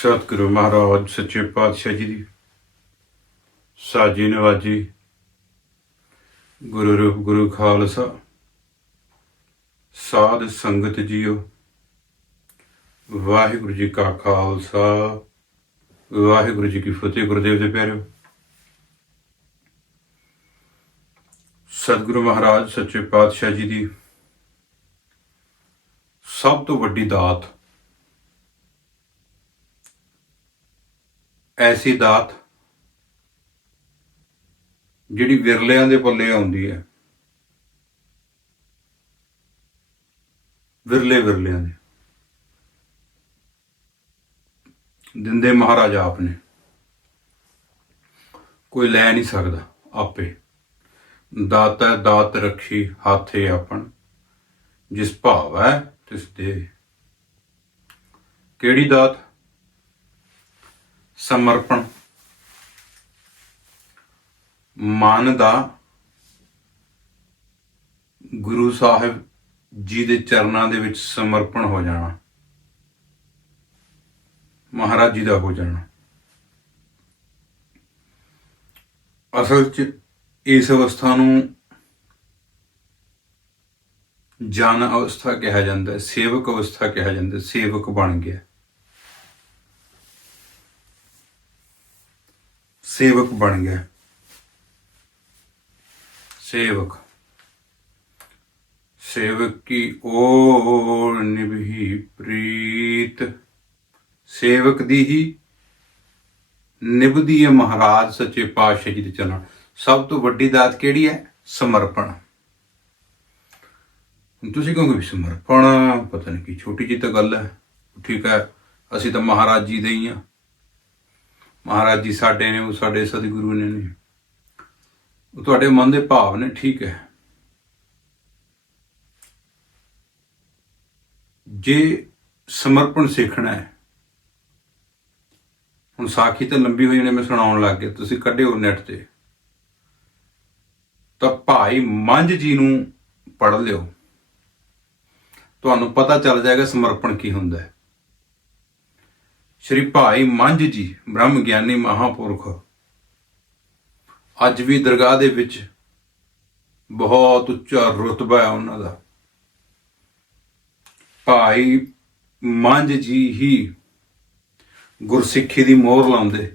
ਸਤਿਗੁਰੂ ਮਹਾਰਾਜ, ਸੱਚੇ ਪਾਤਸ਼ਾਹ ਜੀ ਦੀ, ਸਾਜੀ ਨਵਾਜੀ, ਗੁਰੂ ਰੂਪ, ਗੁਰੂ ਖਾਲਸਾ, ਸਾਧ ਸੰਗਤ ਜੀਓ, ਵਾਹਿਗੁਰੂ ਜੀ ਕਾ ਖਾਲਸਾ, ਵਾਹਿਗੁਰੂ ਜੀ ਕੀ ਫਤਿਹ, ਗੁਰਦੇਵ ਦੇ ਪਿਆਰਿਓ। ਸਤਿਗੁਰੂ ਮਹਾਰਾਜ, ਸੱਚੇ ਪਾਤਸ਼ਾਹ ਜੀ ਦੀ ਸਭ ਤੋਂ ਵੱਡੀ ਦਾਤ ਐਸੀ ਦਾਤ ਜਿਹੜੀ ਵਿਰਲਿਆਂ ਦੇ ਪੱਲੇ ਆਉਂਦੀ ਹੈ। ਵਿਰਲੇ ਵਿਰਲਿਆਂ ਦੇ। ਦਿੰਦੇ ਮਹਾਰਾਜ ਆਪ ਨੇ। ਕੋਈ ਲੈ ਨਹੀਂ ਸਕਦਾ ਆਪੇ। ਦਾਤਾ ਦਾਤ ਰੱਖੀ ਹਾਥੇ ਆਪਣ। ਜਿਸ ਭਾਵ ਹੈ, ਤਿਸ ਦੇ। ਕਿਹੜੀ ਦਾਤ? ਸਮਰਪਣ। ਮਨ ਦਾ ਗੁਰੂ ਸਾਹਿਬ ਜੀ ਦੇ ਚਰਨਾਂ ਦੇ ਵਿੱਚ ਸਮਰਪਣ ਹੋ ਜਾਣਾ। ਮਹਾਰਾਜ ਜੀ ਦਾ ਹੋ ਜਾਣਾ। ਅਸਲ 'ਚ ਇਸ ਅਵਸਥਾ ਨੂੰ ਜਨ ਅਵਸਥਾ ਕਿਹਾ ਜਾਂਦਾ ਹੈ, ਸੇਵਕ ਅਵਸਥਾ ਕਿਹਾ ਜਾਂਦਾ ਹੈ, ਸੇਵਕ ਬਣ ਗਿਆ। ਸੇਵਕ ਬਣ ਗਿਆ। ਸੇਵਕ। ਸੇਵਕ ਕੀ ਓਰ ਨਿਭੀ ਪ੍ਰੀਤ। ਸੇਵਕ ਦੀ ਹੀ ਨਿਭਦੀ ਹੈ ਮਹਾਰਾਜ ਸੱਚੇ ਪਾਤਸ਼ਾਹ ਜੀ ਦੇ ਚਰਨ ਸਭ ਤੋਂ ਵੱਡੀ ਦਾਤ ਕਿਹੜੀ ਹੈ? ਸਮਰਪਣ। ਤੁਸੀਂ ਕਹੋਗੇ ਵੀ ਸਮਰਪਣ, ਪਤਾ ਨਹੀਂ ਕੀ ਛੋਟੀ ਜਿਹੀ ਤਾਂ ਗੱਲ ਹੈ। ਠੀਕ ਹੈ, ਅਸੀਂ ਤਾਂ ਮਹਾਰਾਜ ਜੀ ਦੇ ਹੀ ਆ ਮਹਾਰਾਜ ਜੀ ਸਾਡੇ ਨੇ, ਉਹ ਸਾਡੇ ਸਤਿਗੁਰੂ ਨੇ ਨੇ। ਉਹ ਤੁਹਾਡੇ ਮਨ ਦੇ ਭਾਵ ਨੇ, ਠੀਕ ਹੈ। ਜੇ ਸਮਰਪਣ ਸਿੱਖਣਾ ਹੈ, ਹੁਣ ਸਾਖੀ ਤਾਂ ਲੰਬੀ ਹੋਈ ਨੇ, ਮੈਂ ਸੁਣਾਉਣ ਲੱਗ ਗਿਆ, ਤੁਸੀਂ ਕੱਢਿਓ ਨੈਟ ਤੇ। ਤਾਂ ਭਾਈ ਮੰਝ ਜੀ ਨੂੰ ਪੜ੍ਹ ਲਿਓ। ਤੁਹਾਨੂੰ ਪਤਾ ਚੱਲ ਜਾਏਗਾ ਸਮਰਪਣ ਕੀ ਹੁੰਦਾ ਹੈ। ਸ਼੍ਰੀ ਭਾਈ ਮੰਝ ਜੀ, ਬ੍ਰਹਮ ਗਿਆਨੀ ਮਹਾਪੁਰਖ। ਅੱਜ ਵੀ ਦਰਗਾਹ ਦੇ ਵਿੱਚ ਬਹੁਤ ਉੱਚਾ ਰੁਤਬਾ ਹੈ ਉਹਨਾਂ ਦਾ। ਭਾਈ ਮੰਝ ਜੀ ਹੀ ਗੁਰਸਿੱਖੀ ਦੀ ਮੋਹਰ ਲਾਉਂਦੇ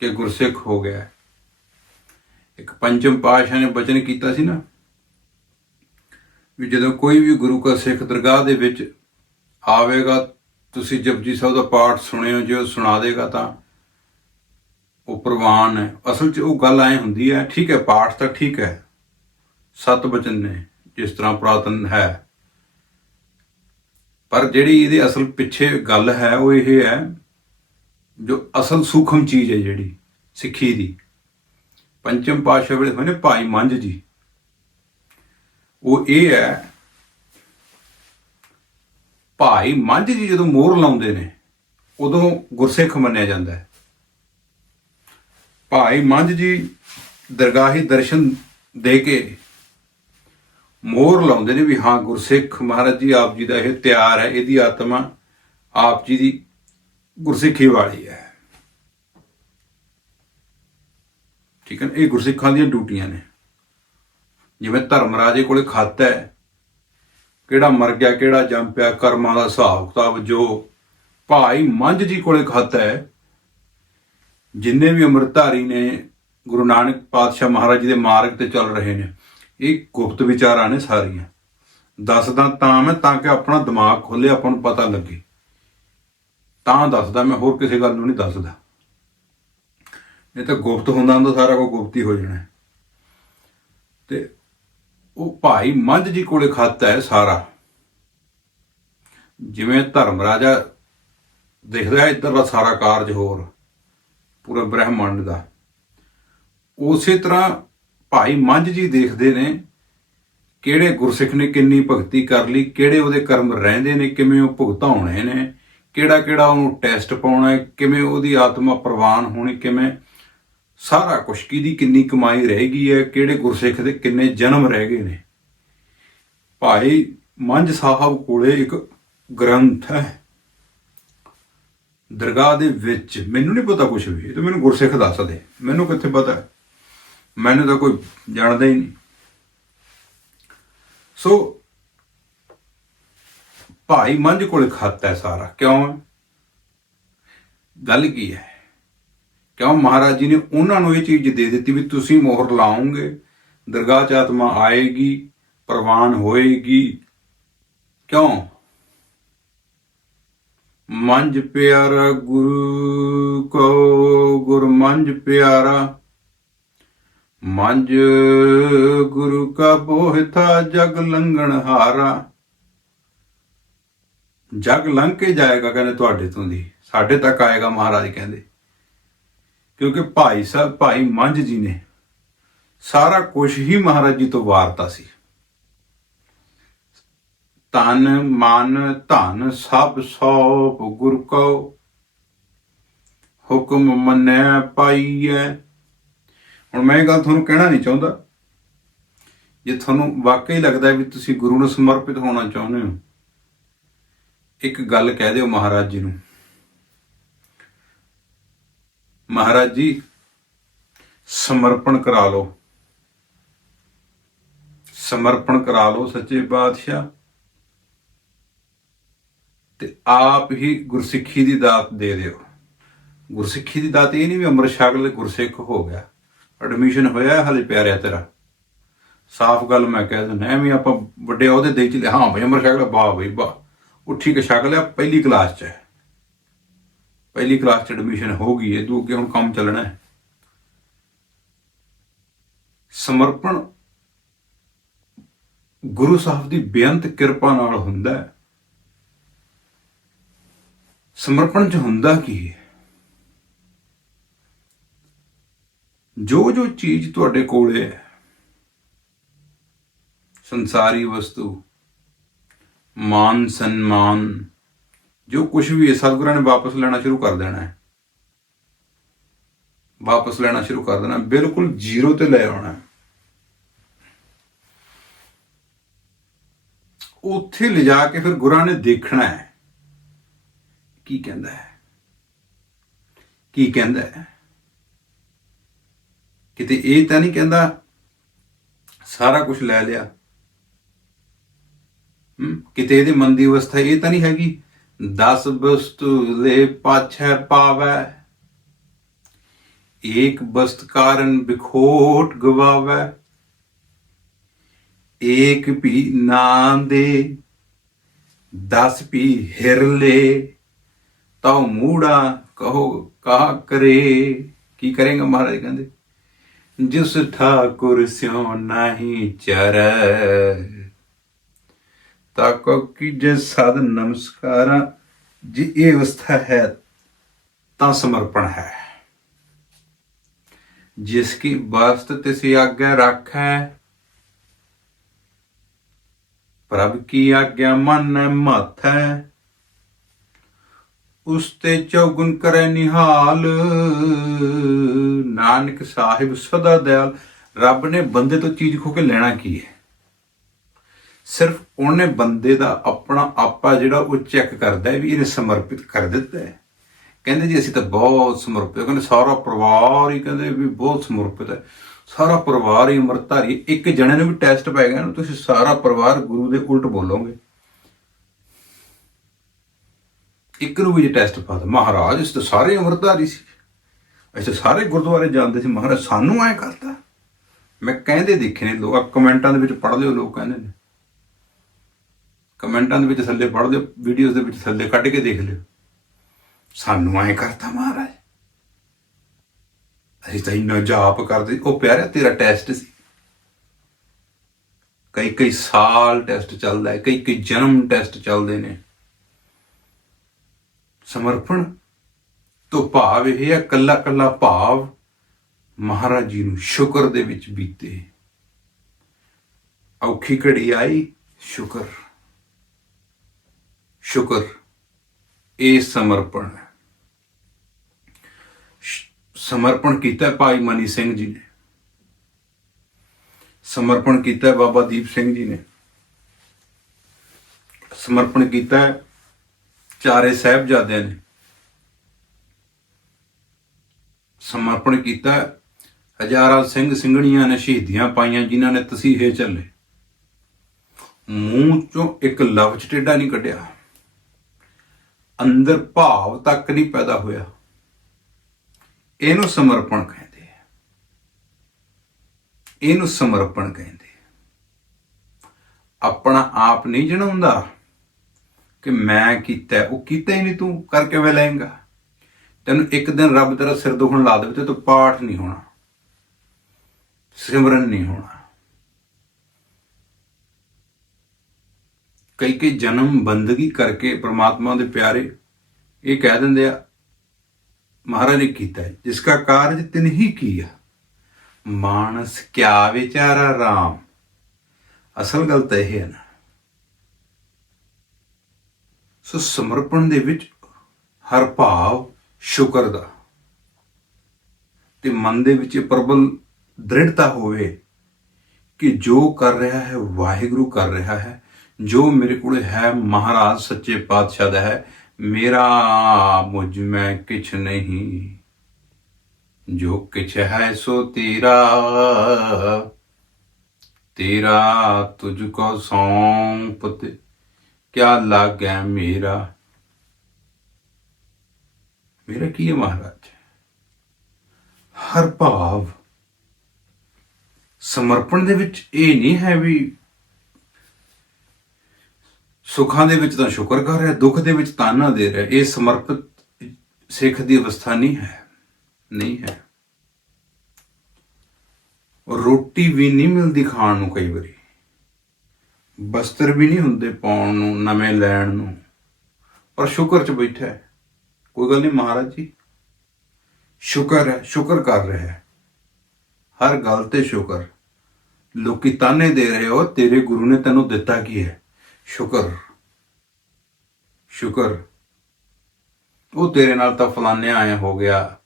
ਕਿ ਗੁਰਸਿੱਖ ਹੋ ਗਿਆ। ਇੱਕ ਪੰਚਮ ਪਾਤਸ਼ਾਹ ਨੇ ਬਚਨ ਕੀਤਾ ਸੀ ਨਾ, ਵੀ ਜਦੋਂ ਕੋਈ ਵੀ ਗੁਰੂ ਕਾ ਸਿੱਖ ਦਰਗਾਹ ਦੇ ਵਿੱਚ ਆਵੇਗਾ ਤੁਸੀਂ ਜਪਜੀ ਸਾਹਿਬ ਦਾ ਪਾਠ ਸੁਣਿਓ, ਜੇ ਉਹ ਸੁਣਾ ਦੇਗਾ ਤਾਂ ਉਹ ਪ੍ਰਵਾਨ ਹੈ। ਅਸਲ 'ਚ ਉਹ ਗੱਲ ਐ ਹੁੰਦੀ ਹੈ, ਠੀਕ ਹੈ, ਪਾਠ ਤਾਂ ਠੀਕ ਹੈ। ਸਤ ਬਚਨ ਨੇ, ਜਿਸ ਤਰ੍ਹਾਂ ਪ੍ਰਾਤਨ ਹੈ। ਪਰ ਜਿਹੜੀ ਇਹਦੇ ਅਸਲ ਪਿੱਛੇ ਗੱਲ ਹੈ, ਉਹ ਇਹ ਹੈ, ਜੋ ਅਸਲ ਸੂਖਮ ਚੀਜ਼ ਹੈ ਜਿਹੜੀ, ਸਿੱਖੀ ਦੀ। ਪੰਚਮ ਪਾਤਸ਼ਾਹ ਵੇਲੇ ਹੋਏ ਨੇ ਭਾਈ ਮੰਝ ਜੀ। ਉਹ ਇਹ ਹੈ ਭਾਈ ਮੰਝ ਜੀ ਜਦੋਂ ਮੋਹਰ ਲਾਉਂਦੇ ਨੇ, ਉਦੋਂ ਗੁਰਸਿੱਖ ਮੰਨਿਆ ਜਾਂਦਾ ਹੈ। ਭਾਈ ਮੰਝ ਜੀ ਦਰਗਾਹੀ ਦਰਸ਼ਨ ਦੇ ਕੇ ਮੋਹਰ ਲਾਉਂਦੇ ਨੇ ਵੀ ਹਾਂ, ਗੁਰਸਿੱਖ ਮਹਾਰਾਜ ਜੀ, ਆਪ ਜੀ ਦਾ ਇਹ ਤਿਆਰ ਹੈ, ਇਹਦੀ ਆਤਮਾ ਆਪ ਜੀ ਦੀ ਗੁਰਸਿੱਖੀ ਵਾਲੀ ਹੈ। ਠੀਕ ਹੈ ਇਹ ਗੁਰਸਿੱਖਾਂ ਦੀਆਂ ਡਿਊਟੀਆਂ ਨੇ। ਜਿਵੇਂ ਧਰਮ ਰਾਜੇ ਕੋਲੇ ਖਾਤਾ ਹੈ ਕਿਹੜਾ ਮਰ ਗਿਆ, ਕਿਹੜਾ ਜੰਮ ਪਿਆ, ਕਰਮਾਂ ਦਾ ਹਿਸਾਬ ਕਿਤਾਬ ਜੋ ਭਾਈ ਮੰਝ ਜੀ ਕੋਲੇ ਖਾਤਾ ਹੈ। ਜਿੰਨੇ ਵੀ ਅੰਮ੍ਰਿਤਧਾਰੀ ਨੇ ਗੁਰੂ ਨਾਨਕ ਪਾਤਸ਼ਾਹ ਮਹਾਰਾਜ ਜੀ ਦੇ ਮਾਰਗ ਤੇ ਚੱਲ ਰਹੇ ਨੇ, ਇਹ ਗੁਪਤ ਵਿਚਾਰਾਂ ਨੇ ਸਾਰੀਆਂ। ਦੱਸਦਾ ਤਾਂ ਮੈਂ, ਤਾਂ ਕਿ ਆਪਣਾ ਦਿਮਾਗ ਖੋਲੇ ਆਪਾਂ ਨੂੰ ਪਤਾ ਲੱਗੇ। ਤਾਂ ਦੱਸਦਾ ਮੈਂ, ਹੋਰ ਕਿਸੇ ਗੱਲ ਨੂੰ ਨਹੀਂ ਦੱਸਦਾ। ਇਹ ਤਾਂ ਗੁਪਤ ਹੁੰਦਾ ਹੁੰਦਾ ਸਾਰਾ ਕੁਝ ਗੁਪਤੀ ਹੋ ਜਾਣਾ। ਹੈ। ਤੇ ਉਹ ਭਾਈ ਮੰਝ ਜੀ ਕੋਲੇ ਖਾਤਾ ਹੈ ਸਾਰਾ। ਜਿਵੇਂ ਧਰਮ ਰਾਜਾ ਦੇਖਦਾ ਹੈ, ਇੱਧਰ ਦਾ ਸਾਰਾ ਕਾਰਜ ਹੋਰ, ਪੂਰਾ ਬ੍ਰਹਿਮੰਡ ਦਾ। ਉਸੇ ਤਰ੍ਹਾਂ ਭਾਈ ਮੰਝ ਜੀ ਦੇਖਦੇ ਨੇ, ਕਿਹੜੇ ਗੁਰਸਿੱਖ ਨੇ ਕਿੰਨੀ ਭਗਤੀ ਕਰ ਲਈ, ਕਿਹੜੇ ਉਹਦੇ ਕਰਮ ਰਹਿੰਦੇ ਨੇ, ਕਿਵੇਂ ਉਹ ਭੁਗਤਾਉਣੇ ਨੇ ਕਿਹੜਾ ਕਿਹੜਾ ਉਹਨੂੰ ਟੈਸਟ ਪਾਉਣਾ ਹੈ, ਕਿਵੇਂ ਉਹਦੀ ਆਤਮਾ ਪ੍ਰਵਾਨ ਹੋਣੀ, ਕਿਵੇਂ ਸਾਰਾ ਕੁਛ ਕਿਹਦੀ ਕਿੰਨੀ ਕਮਾਈ ਰਹਿ ਗਈ ਹੈ, ਕਿਹੜੇ ਗੁਰਸਿੱਖ ਦੇ ਕਿੰਨੇ ਜਨਮ ਰਹਿ ਗਏ ਨੇ। ਭਾਈ ਮੰਝ ਸਾਹਿਬ ਕੋਲੇ ਇੱਕ ਗ੍ਰੰਥ ਹੈ। ਦਰਗਾਹ ਦੇ ਵਿੱਚ ਮੈਨੂੰ ਨਹੀਂ ਪਤਾ ਕੁਝ ਵੀ, ਇਹ ਤਾਂ ਮੈਨੂੰ ਗੁਰਸਿੱਖ ਦੱਸ ਦੇ ਮੈਨੂੰ ਕਿੱਥੇ ਪਤਾ ਮੈਨੂੰ ਤਾਂ ਕੋਈ ਜਾਣਦਾ ਹੀ ਨਹੀਂ। ਸੋ ਭਾਈ ਮੰਝ ਕੋਲ ਖਾਤਾ ਹੈ ਸਾਰਾ, ਕਿਉਂ ਗੱਲ ਕੀ ਹੈ? ਕਿਉਂ ਮਹਾਰਾਜ ਜੀ ਨੇ ਉਹਨਾਂ ਨੂੰ ਇਹ ਚੀਜ਼ ਦੇ ਦਿੱਤੀ ਵੀ ਤੁਸੀਂ ਮੋਹਰ ਲਾਓਗੇ? ਦਰਗਾਹ ਚ ਆਤਮਾ ਆਏਗੀ, ਪ੍ਰਵਾਨ ਹੋਏਗੀ। ਕਿਉਂ? ਮੰਜ ਪਿਆਰਾ ਗੁਰੂ ਕੋ ਗੁਰ ਮੰਝ ਪਿਆਰਾ ਮੰਜ ਗੁਰੂ ਕਾ ਬੋਹਿਥਾ ਜਗ ਲੰਘਣ ਹਾਰਾ। ਜਗ ਲੰਘ ਕੇ ਜਾਏਗਾ ਕਹਿੰਦੇ ਤੁਹਾਡੇ ਤੋਂ ਦੀ, ਸਾਡੇ ਤੱਕ ਆਏਗਾ ਮਹਾਰਾਜ ਕਹਿੰਦੇ। ਕਿਉਂਕਿ ਭਾਈ ਸਾਹਿਬ ਭਾਈ ਮੰਝ ਜੀ ਨੇ ਸਾਰਾ ਕੁਝ ਹੀ ਮਹਾਰਾਜ ਜੀ ਤੋਂ ਵਾਰਤਾ ਸੀ। ਤਨ ਮਨ, ਧਨ, ਸਭ ਸੋਪ ਗੁਰ ਕੋ ਹੁਕਮ ਮੰਨਿਆ ਪਾਈਐ। ਹੁਣ ਮੈਂ ਇਹ ਗੱਲ ਤੁਹਾਨੂੰ ਕਹਿਣਾ ਨਹੀਂ ਚਾਹੁੰਦਾ। ਜੇ ਤੁਹਾਨੂੰ ਵਾਕਈ ਲੱਗਦਾ ਵੀ ਤੁਸੀਂ ਗੁਰੂ ਨੂੰ ਸਮਰਪਿਤ ਹੋਣਾ ਚਾਹੁੰਦੇ ਹੋ, ਇੱਕ ਗੱਲ ਕਹਿ ਦਿਓ ਮਹਾਰਾਜ ਜੀ ਨੂੰ। ਮਹਾਰਾਜ ਜੀ, ਸਮਰਪਣ ਕਰਾ ਲਓ। ਸਮਰਪਣ ਕਰਾ ਲਓ ਸੱਚੇ ਪਾਤਸ਼ਾਹ। ਤੇ ਆਪ ਹੀ ਗੁਰਸਿੱਖੀ ਦੀ ਦਾਤ ਦੇ ਦਿਓ। ਗੁਰਸਿੱਖੀ ਦੀ ਦਾਤ ਇਹ ਨਹੀਂ ਵੀ ਅੰਮ੍ਰਿਤ ਛਕ ਲੈ ਗੁਰਸਿੱਖ ਹੋ ਗਿਆ। ਐਡਮਿਸ਼ਨ ਹੋਇਆ ਹਲੇ ਪਿਆਰਿਆ ਤੇਰਾ। ਸਾਫ਼ ਗੱਲ ਮੈਂ ਕਹਿ ਦਿੰਦਾ, ਐਵੇਂ ਆਪਾਂ ਵੱਡੇ ਉਹਦੇ ਦੇ ਚ ਹਾਂ ਬਈ ਅੰਮ੍ਰਿਤ ਛਕ ਲੈ, ਵਾਹ ਬਈ, ਵਾਹ। ਉੱਠੀ ਕੇ ਛਕ ਲਿਆ, ਪਹਿਲੀ ਕਲਾਸ ਚ ਹੈ। ਪਹਿਲੀ ਕਲਾਸ ਚ ਐਡਮਿਸ਼ਨ ਹੋ ਗਈ ਹੈ, ਤੂੰ ਅੱਗੇ ਹੁਣ ਕੰਮ ਚੱਲਣਾ ਹੈ। ਸਮਰਪਣ ਗੁਰੂ ਸਾਹਿਬ ਦੀ ਬੇਅੰਤ ਕਿਰਪਾ ਨਾਲ ਹੁੰਦਾ ਹੈ। ਸਮਰਪਣ ਚ ਹੁੰਦਾ ਕੀ ਹੈ? ਜੋ ਜੋ ਚੀਜ਼ ਤੁਹਾਡੇ ਕੋਲੇ ਹੈ, ਸੰਸਾਰੀ ਵਸਤੂ, ਮਾਨ ਸਨਮਾਨ ਜੋ ਕੁਝ ਵੀ ਹੈ ਸਤਿਗੁਰਾਂ ਨੇ ਵਾਪਸ ਲੈਣਾ ਸ਼ੁਰੂ ਕਰ ਦੇਣਾ ਹੈ। ਵਾਪਸ ਲੈਣਾ ਸ਼ੁਰੂ ਕਰ ਦੇਣਾ ਬਿਲਕੁਲ ਜ਼ੀਰੋ ਤੇ ਲੈ ਆਉਣਾ ਉੱਥੇ ਲਿਜਾ ਕੇ ਫਿਰ ਗੁਰਾਂ ਨੇ ਦੇਖਣਾ ਹੈ। ਕੀ ਕਹਿੰਦਾ ਹੈ? ਕੀ ਕਹਿੰਦਾ ਹੈ? ਕਿਤੇ ਇਹ ਤਾਂ ਨਹੀਂ ਕਹਿੰਦਾ ਸਾਰਾ ਕੁਝ ਲੈ ਲਿਆ। ਹਮ, ਕਿਤੇ ਇਹਦੇ ਮਨ ਦੀ ਅਵਸਥਾ ਇਹ ਤਾਂ ਨਹੀਂ ਹੈਗੀ 10 ਵਸਤੂ ਲੈ ਪਾਛੈ ਪਾਵੈ, ਏਕ ਬਸਤ ਕਾਰਨ ਬਿਖੋਟ ਗਵਾਵੈ, ਏਕ ਵੀ ਨਾ ਦੇ, ਦਸ ਭੀ ਹਿਰ ਲੈ, ਤਉ ਮੂੜਾ ਕਹੋ ਕਹਾ ਕਰੇ। ਕੀ ਕਰੇਗਾ ਮਹਾਰਾਜ ਕਹਿੰਦੇ? ਜਿਸ ਠਾਕੁਰ ਸਿਉ ਨਹੀਂ ਚਰੈ। ਤਾਕੋ ਕੀ ਜੇ ਸਦ ਨਮਸਕਾਰਾਂ ਜੀ ਇਹ ਅਵਸਥਾ ਹੈ ਤਾਂ ਸਮਰਪਣ ਹੈ ਜਿਸ ਕੀ ਵਸਤ ਤਿਸ ਆਗਿਆ ਰੱਖੈ ਪ੍ਰਭ ਕੀ ਆਗਿਆ ਮਨ ਮਾਥੈ ਉਸ ਤੇ ਚੌਗੁਣ ਕਰੈ ਨਿਹਾਲ ਨਾਨਕ ਸਾਹਿਬ ਸਦਾ ਦਇਆਲ ਰੱਬ ਨੇ ਬੰਦੇ ਤੋਂ ਚੀਜ਼ ਖੋ ਕੇ ਲੈਣਾ ਕੀ ਹੈ ਸਿਰਫ ਉਹਨੇ ਬੰਦੇ ਦਾ ਆਪਣਾ ਆਪਾ ਜਿਹੜਾ ਉਹ ਚੈੱਕ ਕਰਦਾ ਹੈ ਵੀ ਇਹਨੇ ਸਮਰਪਿਤ ਕਰ ਦਿੱਤਾ ਹੈ। ਕਹਿੰਦੇ ਜੀ ਅਸੀਂ ਤਾਂ ਬਹੁਤ ਸਮਰਪਿਤ ਕਹਿੰਦੇ ਸਾਰਾ ਪਰਿਵਾਰ ਹੀ ਕਹਿੰਦੇ ਵੀ ਬਹੁਤ ਸਮਰਪਿਤ ਹੈ। ਸਾਰਾ ਪਰਿਵਾਰ ਹੀ ਅੰਮ੍ਰਿਤਧਾਰੀ ਇੱਕ ਜਣੇ ਨੂੰ ਵੀ ਟੈਸਟ ਪੈ ਗਿਆ ਨਾ, ਤੁਸੀਂ ਸਾਰਾ ਪਰਿਵਾਰ ਗੁਰੂ ਦੇ ਉਲਟ ਬੋਲੋਗੇ। ਇੱਕ ਨੂੰ ਵੀ ਜੇ ਟੈਸਟ ਪਾ ਦੋ ਮਹਾਰਾਜ ਇਸ ਤਾਂ ਸਾਰੇ ਅੰਮ੍ਰਿਤਧਾਰੀ ਸੀ। ਅਸੀਂ ਸਾਰੇ ਗੁਰਦੁਆਰੇ ਜਾਂਦੇ ਸੀ। ਮਹਾਰਾਜ ਸਾਨੂੰ ਐ ਕਰਤਾ ਮੈਂ ਕਹਿੰਦੇ ਦੇਖੇ ਨੇ, ਲੋਕ ਕਮੈਂਟਾਂ ਦੇ ਵਿੱਚ ਪੜ੍ਹ ਲਿਓ, ਲੋਕ ਕਹਿੰਦੇ ਨੇ। ਕਮੈਂਟਾਂ ਦੇ ਵਿੱਚ ਥੱਲੇ ਪੜ੍ਹ ਲਿਓ ਵੀਡੀਓਜ਼ ਦੇ ਵਿੱਚ ਥੱਲੇ ਕੱਢ ਕੇ ਦੇਖ ਲਿਓ। ਸਾਨੂੰ ਐ ਕਰਤਾ ਮਹਾਰਾਜ। ਅਸੀਂ ਤਾਂ ਇੰਨਾ ਜਾਪ ਕਰਦੇ ਉਹ ਪਿਆਰਿਆ, ਤੇਰਾ ਟੈਸਟ ਸੀ। ਕਈ ਕਈ ਸਾਲ ਟੈਸਟ ਚੱਲਦਾ ਹੈ, ਕਈ ਕਈ ਜਨਮ ਟੈਸਟ ਚੱਲਦੇ ਨੇ। ਸਮਰਪਣ ਤੋਂ ਭਾਵ ਇਹ ਹੈ ਕੱਲਾ ਕੱਲਾ ਭਾਵ ਮਹਾਰਾਜ ਜੀ ਨੂੰ ਸ਼ੁਕਰ ਦੇ ਵਿੱਚ ਬੀਤੇ। ਔਖੀ ਘੜੀ ਆਈ, ਸ਼ੁਕਰ। ਸ਼ੁਕਰ, ਇਹ ਸਮਰਪਣ ਹੈ। ਸਮਰਪਣ ਕੀਤਾ ਭਾਈ ਮਨੀ ਸਿੰਘ ਜੀ ਨੇ। ਸਮਰਪਣ ਕੀਤਾ ਬਾਬਾ ਦੀਪ ਸਿੰਘ ਜੀ ਨੇ। ਸਮਰਪਣ ਕੀਤਾ ਚਾਰੇ ਸਾਹਿਬਜ਼ਾਦਿਆਂ ਨੇ। ਸਮਰਪਣ ਕੀਤਾ ਹਜ਼ਾਰਾਂ ਸਿੰਘ ਸਿੰਘਣੀਆਂ ਨੇ, ਸ਼ਹੀਦੀਆਂ ਪਾਈਆਂ ਜਿਨ੍ਹਾਂ ਨੇ ਤਸੀਹੇ ਚੱਲੇ। ਮੂੰਹ ਚੋਂ ਇੱਕ ਲਫ਼ਜ਼ ਟੇਢਾ ਨਹੀਂ ਕੱਢਿਆ। ਅੰਦਰ ਭਾਵ ਤੱਕ ਨਹੀਂ ਪੈਦਾ ਹੋਇਆ। ਇਹਨੂੰ ਸਮਰਪਣ ਕਹਿੰਦੇ ਆ। ਇਹਨੂੰ ਸਮਰਪਣ ਕਹਿੰਦੇ ਆਪਣਾ ਆਪ ਨਹੀਂ ਜਣਾਉਂਦਾ ਕਿ ਮੈਂ ਕੀਤਾ ਉਹ ਕੀਤਾ ਹੀ ਨਹੀਂ ਤੂੰ ਕਰਕੇ ਵੇ ਲਏਗਾ? ਤੈਨੂੰ ਇੱਕ ਦਿਨ ਰੱਬ ਤੇਰਾ ਸਿਰ ਦੁਖਣ ਲਾ ਦੇਵੇ ਤੇ ਤੂੰ ਪਾਠ ਨਹੀਂ ਹੋਣਾ। ਸਿਮਰਨ ਨਹੀਂ ਹੋਣਾ। ਕਈ ਕਈ ਜਨਮ ਬੰਦਗੀ ਕਰਕੇ ਪ੍ਰਮਾਤਮਾ ਦੇ ਪਿਆਰੇ ਇਹ ਕਹਿ ਦਿੰਦੇ ਆ, ਮਹਾਰਾਜ ਨੇ ਕੀਤਾ ਹੈ, ਜਿਸ ਕਾ ਕਾਰਜ ਤਿਨ ਹੀ ਕੀਆ। ਮਾਨਸ ਕਿਆ ਵਿਚਾਰਾ RAM ਅਸਲ ਗੱਲ ਤਾਂ ਇਹ ਹੈ ਨਾ, ਸੋ ਸਮਰਪਣ ਦੇ ਵਿੱਚ ਹਰ ਭਾਵ ਸ਼ੁਕਰ ਦਾ, ਤੇ ਮਨ ਦੇ ਵਿੱਚ ਇਹ ਪ੍ਰਬਲ ਦ੍ਰਿੜਤਾ ਹੋਵੇ ਕਿ ਜੋ ਕਰ ਰਿਹਾ ਹੈ, ਵਾਹਿਗੁਰੂ ਕਰ ਰਿਹਾ ਹੈ ਜੋ ਮੇਰੇ ਕੋਲ ਹੈ ਮਹਾਰਾਜ, ਸੱਚੇ ਪਾਤਸ਼ਾਹ ਦਾ ਹੈ, ਮੇਰਾ ਮੁਝ ਮੈਂ ਕਿਛ ਨਹੀਂ। ਜੋ ਕਿਛ ਹੈ ਸੋ ਤੇਰਾ ਤੇਰਾ ਤੁਝ ਕੋ ਸੌਂਪਤ ਕਿਆ ਲੱਗੈ ਮੇਰਾ? ਮੇਰਾ ਕੀ ਹੈ ਮਹਾਰਾਜ? ਹਰ ਭਾਵ ਸਮਰਪਣ ਦੇ ਵਿੱਚ ਇਹ ਨਹੀਂ ਹੈ ਵੀ ਸੁੱਖਾਂ ਦੇ ਵਿੱਚ ਤਾਂ ਸ਼ੁਕਰ ਕਰ ਰਿਹਾ, ਦੁੱਖ ਦੇ ਵਿੱਚ ਤਾਨਾ ਦੇ ਰਿਹਾ। ਇਹ ਸਮਰਪਿਤ ਸਿੱਖ ਦੀ ਅਵਸਥਾ ਨਹੀਂ ਹੈ ਨਹੀਂ ਹੈ। ਰੋਟੀ ਵੀ ਨਹੀਂ ਮਿਲਦੀ ਖਾਣ ਨੂੰ ਕਈ ਵਾਰੀ। ਬਸਤਰ ਵੀ ਨਹੀਂ ਹੁੰਦੇ ਪਾਉਣ ਨੂੰ, ਨਵੇਂ ਲੈਣ ਨੂੰ। ਪਰ ਸ਼ੁਕਰ 'ਚ ਬੈਠਾ ਹੈ। ਕੋਈ ਗੱਲ ਨਹੀਂ ਮਹਾਰਾਜ ਜੀ। ਸ਼ੁਕਰ ਹੈ, ਸ਼ੁਕਰ ਕਰ ਰਿਹਾ ਹੈ। ਹਰ ਗੱਲ ਤੇ ਸ਼ੁਕਰ। ਲੋਕੀ ਤਾਨੇ ਦੇ ਰਹੇ ਹੋ, ਤੇਰੇ ਗੁਰੂ ਨੇ ਤੈਨੂੰ ਦਿੱਤਾ ਕੀ ਹੈ? ਸ਼ੁਕਰ। ਸ਼ੁਕਰ। ਉਹ ਤੇਰੇ ਨਾਲ ਤਾਂ ਫਲਾਨਿਆ ਆਇਆ ਹੋ ਗਿਆ।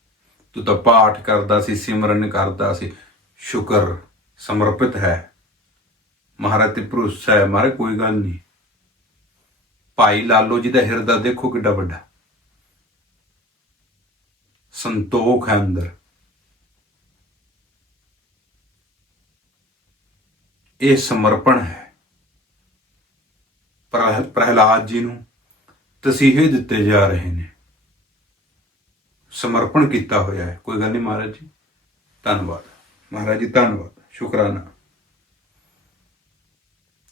ਤੂੰ ਤਾਂ ਪਾਠ ਕਰਦਾ ਸੀ, ਸਿਮਰਨ ਕਰਦਾ ਸੀ। ਸ਼ੁਕਰ ਸਮਰਪਿਤ ਹੈ। ਮਹਾਰਾਜ ਤੇ ਭਰੋਸਾ ਹੈ, ਮਾਰੇ ਕੋਈ ਗੱਲ ਨਹੀਂ। ਭਾਈ ਲਾਲੋ ਜੀ ਦਾ ਹਿਰਦਾ ਦੇਖੋ ਕਿੱਡਾ ਵੱਡਾ। ਸੰਤੋਖ ਹੈ ਅੰਦਰ। ਇਹ ਸਮਰਪਣ ਹੈ। ਪ੍ਰਹਿਲਾਦ ਜੀ ਨੂੰ ਤਸੀਹੇ ਦਿੱਤੇ ਜਾ ਰਹੇ ਨੇ। ਸਮਰਪਣ ਕੀਤਾ ਹੋਇਆ ਹੈ। ਕੋਈ ਗੱਲ ਨਹੀਂ ਮਹਾਰਾਜ ਜੀ। ਧੰਨਵਾਦ। ਮਹਾਰਾਜ ਜੀ, ਧੰਨਵਾਦ। ਸ਼ੁਕਰਾਨਾ।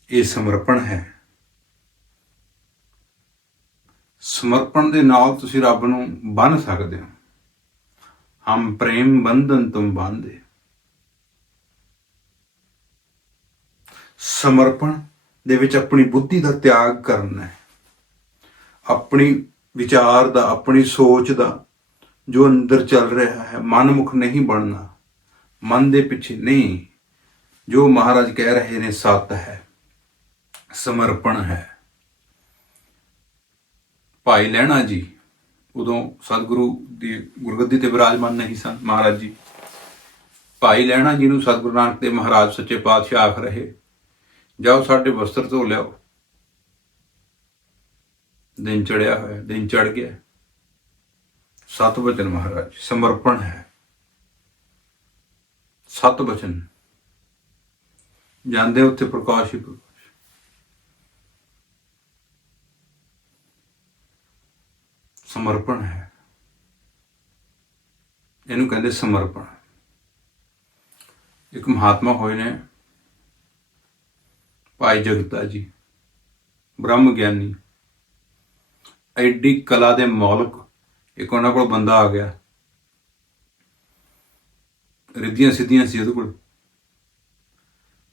ਇਹ ਸਮਰਪਣ ਹੈ। ਸਮਰਪਣ ਦੇ ਨਾਲ ਤੁਸੀਂ ਰੱਬ ਨੂੰ ਬੰਨ ਸਕਦੇ ਹੋ। ਹਮ ਪ੍ਰੇਮ ਬੰਧਨ ਤੁਮ ਬੰਦੇ ਸਮਰਪਣ ਦੇ ਵਿੱਚ ਆਪਣੀ ਬੁੱਧੀ ਦਾ ਤਿਆਗ ਕਰਨਾ ਹੈ। ਆਪਣੀ ਵਿਚਾਰ ਦਾ, ਆਪਣੀ ਸੋਚ ਦਾ ਜੋ ਅੰਦਰ ਚੱਲ ਰਿਹਾ ਹੈ, ਮਨਮੁਖ ਨਹੀਂ ਬਣਨਾ। ਮਨ ਦੇ ਪਿੱਛੇ ਨਹੀਂ, ਜੋ ਮਹਾਰਾਜ ਕਹਿ ਰਹੇ ਨੇ, ਸੱਤ ਹੈ, ਸਮਰਪਣ ਹੈ। ਭਾਈ ਲੈਣਾ ਜੀ, ਉਦੋਂ ਸਤਿਗੁਰੂ ਦੀ ਗੁਰਗੱਦੀ ਤੇ ਵਿਰਾਜਮਾਨ ਨਹੀਂ ਸਨ ਮਹਾਰਾਜ ਜੀ। ਭਾਈ ਲੈਣਾ ਜੀ ਨੂੰ ਸਤਿਗੁਰੂ ਨਾਨਕ ਤੇ ਮਹਾਰਾਜ ਸੱਚੇ ਪਾਤਸ਼ਾਹ ਆਖ ਰਹੇ ਜਾਓ ਸਾਡੇ ਵਸਤਰ ਧੋ ਲਿਆਓ। ਦਿਨ ਚੜਿਆ ਹੋਇਆ, ਦਿਨ ਚੜ ਗਿਆ। ਸਤ ਵਚਨ ਮਹਾਰਾਜ, ਸਮਰਪਣ ਹੈ। ਸਤ ਵਚਨ ਜਾਂਦੇ ਉੱਥੇ ਪ੍ਰਕਾਸ਼ ਹੀ ਪ੍ਰਕਾਸ਼। ਸਮਰਪਣ ਹੈ। ਇਹਨੂੰ ਕਹਿੰਦੇ ਸਮਰਪਣ। ਇੱਕ ਮਹਾਤਮਾ ਹੋਏ ਨੇ ਭਾਈ ਜਗਤਾ ਜੀ, ਬ੍ਰਹਮ ਗਿਆਨੀ, ਐਡੀ ਕਲਾ ਦੇ ਮੌਲਕ, ਇੱਕ ਉਹਨਾਂ ਕੋਲ ਬੰਦਾ ਆ ਗਿਆ। ਰਿੱਧੀਆਂ ਸਿੱਧੀਆਂ ਸੀ ਉਹਦੇ ਕੋਲ।